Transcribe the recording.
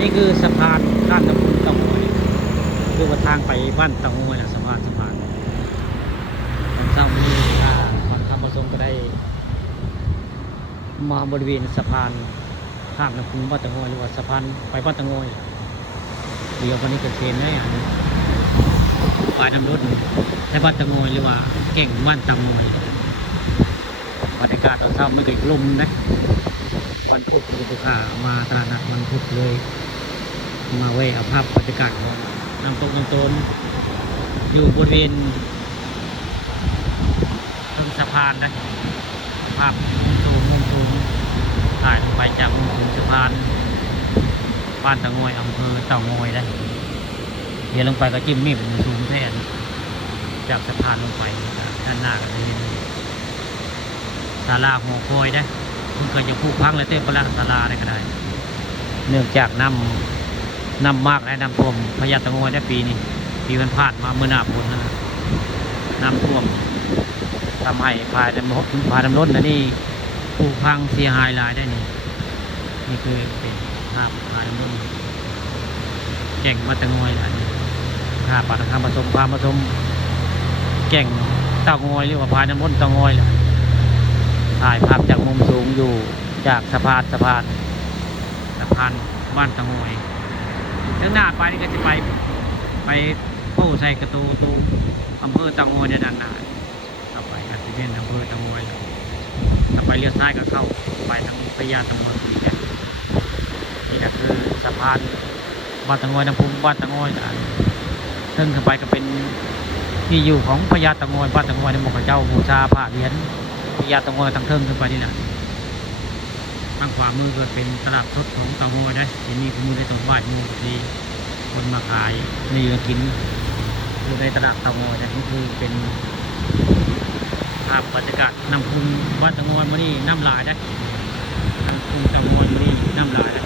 นี่คือสะพานข้ามตำบลเตางอยคือว่าทางไปบ้านเตางอยนะสะพานตอนเช้านี้ทางคำประสงค์ก็ได้มาบริเวณสะพานข้ามตำบลบ้านเตางอยหรือว่าสะพานไปบ้านเตางอยเดี๋ยววันนี้ก็เซ็นได้อันนี้ปลายน้ำรถใช้บ้านเตางอยหรือว่าเก่งบ้านเตางอยบรรยากาศตอนเช้าไม่เคยกลุ่มนะวันพุธลูกค้ามาตลาดนัดวันพุธเลยมาไว้เอาภาพบรรยากาศของน้ำตกน้ำตนอยู่บริเวณตรงสะพานนะภาพมุมสูงถ่ายลงไปจากมุมสูงสะพานบ้านเตางอยอำเภอเตางอยได้เดี๋ยวลงไปก็จิ้มมีดสูงแทนจากสะพานลงไปด้านหน้าก็จะเห็นศาลาหัวโคอยได้คุณเคยจะพูดพังและเต้นประหลาดศาลาได้ก็ได้เนื่องจากน้ำมากและน้ำท่วมพญาเตางอยได้ปีนี้ปีมันผ่านมาเมื่อหน้าฝนนะน้ำท่วมทำให้พายน้ำล้นนะนี่ผู้พังเสียหายหลายได้นี่คือเป็นภาพพายน้ำล้นแก่งมาเตางอยอันนี้ภาพปากทางผสมแก่งเตางอยหรือว่าพายน้ำล้นเตางอยแหละถ่ายภาพจากมุมสูงอยู่จากสะพานบ้านเตางอยข้างหน้าไปนี่ก็จะไปโค้ใส่กระตูอำเภอเตางอยในด้านหน้าต่อไปอาจจะเป็นอำเภอเตางอยถ้าไปเลี้ยวซ้ายก็เข้าไปทางพญาเตางอยนี่ก็คือสะพานบ้านเตางอยน้ำพุบ้านเตางอยซึ่งเข้าไปก็เป็นที่อยู่ของพญาเตางอยบ้านเตางอยในหมู่เจ้าบูชาพระเหรียญพญาเตางอยทางเทิงขึ้นไปนี่นะทางขวามือก็เป็นตลาดสดของเตางอยนะทีนี้ก็มือในตรงบ้านมือที่คนมาขายนี่ก็กินอยู่ในตลาดเตางอยนะนี่คือเป็นภาพบรรยากาศน้ำพุบ้านเตางอยมานี่น้ำลายนะน้ำพุเตางอยมานี่น้ำลายนะ